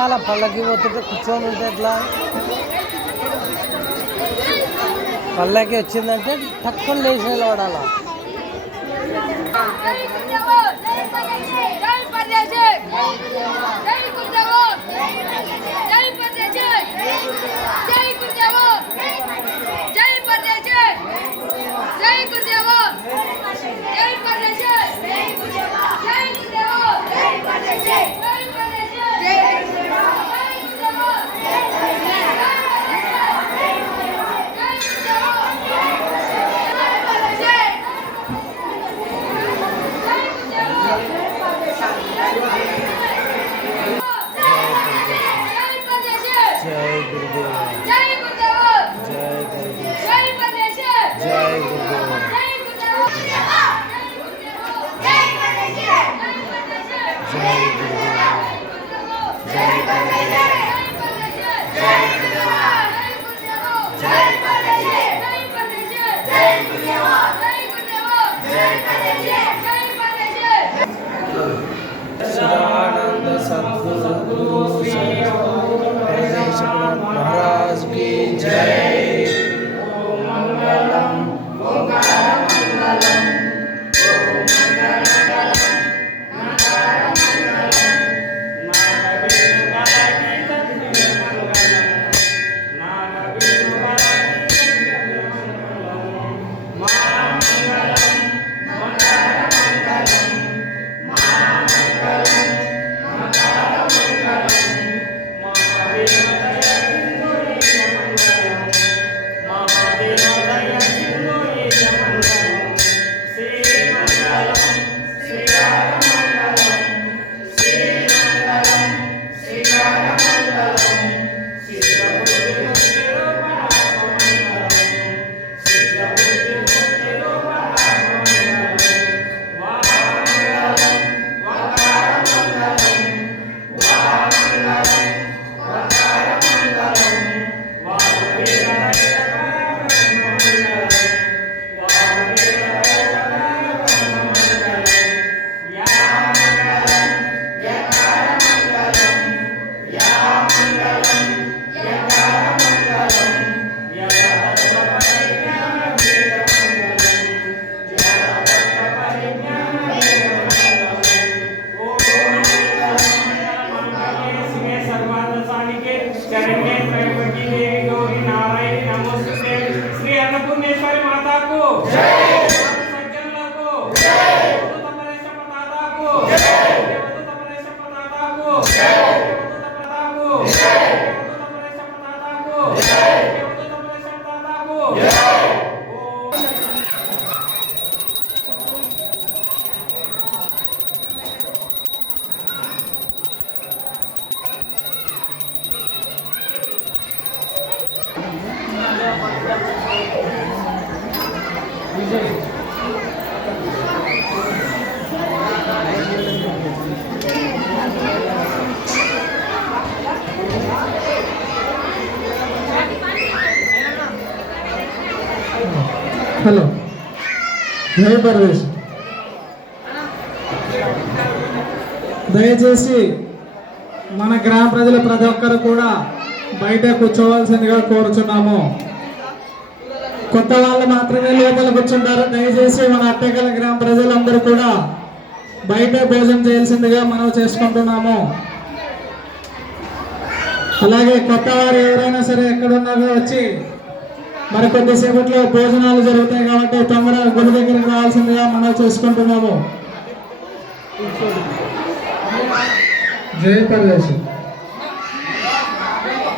లేయాల పళ్ళకి పోతుంటే కూర్చొని ఉంటే ఎట్లా పళ్ళకి వచ్చిందంటే తక్కువ లేచి నిలబడాలా महाराज की जय। ओम मंगलम ओंकार मंगलम ओम मंगलम नकार मंगलम नागविष्णु कालाकी तत्त्वे मंगलम नागविष्णु कालाकी तत्त्वे मंगलम मंगलम नकार मंगलम मंगलम नकार मंगलम హలో జై పరమేశ్ దయచేసి మన గ్రామ ప్రజల ప్రతి ఒక్కరు కూడా బయట కూర్చోవలసిందిగా కోరుచున్నాము. కొత్త వాళ్ళు మాత్రమే లోపల కూర్చుంటారు. దయచేసి మన అట్టగల గ్రామ ప్రజలందరూ కూడా బయట భోజనం చేయాల్సిందిగా మనం చేసుకుంటున్నాము. అలాగే కొత్త వారు ఎవరైనా సరే ఎక్కడున్నారో వచ్చి మరి కొద్దిసేపట్లో భోజనాలు జరుగుతాయి కాబట్టి తొందరగా గుడి దగ్గరికి రావాల్సిందిగా మనం చేసుకుంటున్నాము. జై పరమేశ్వర్.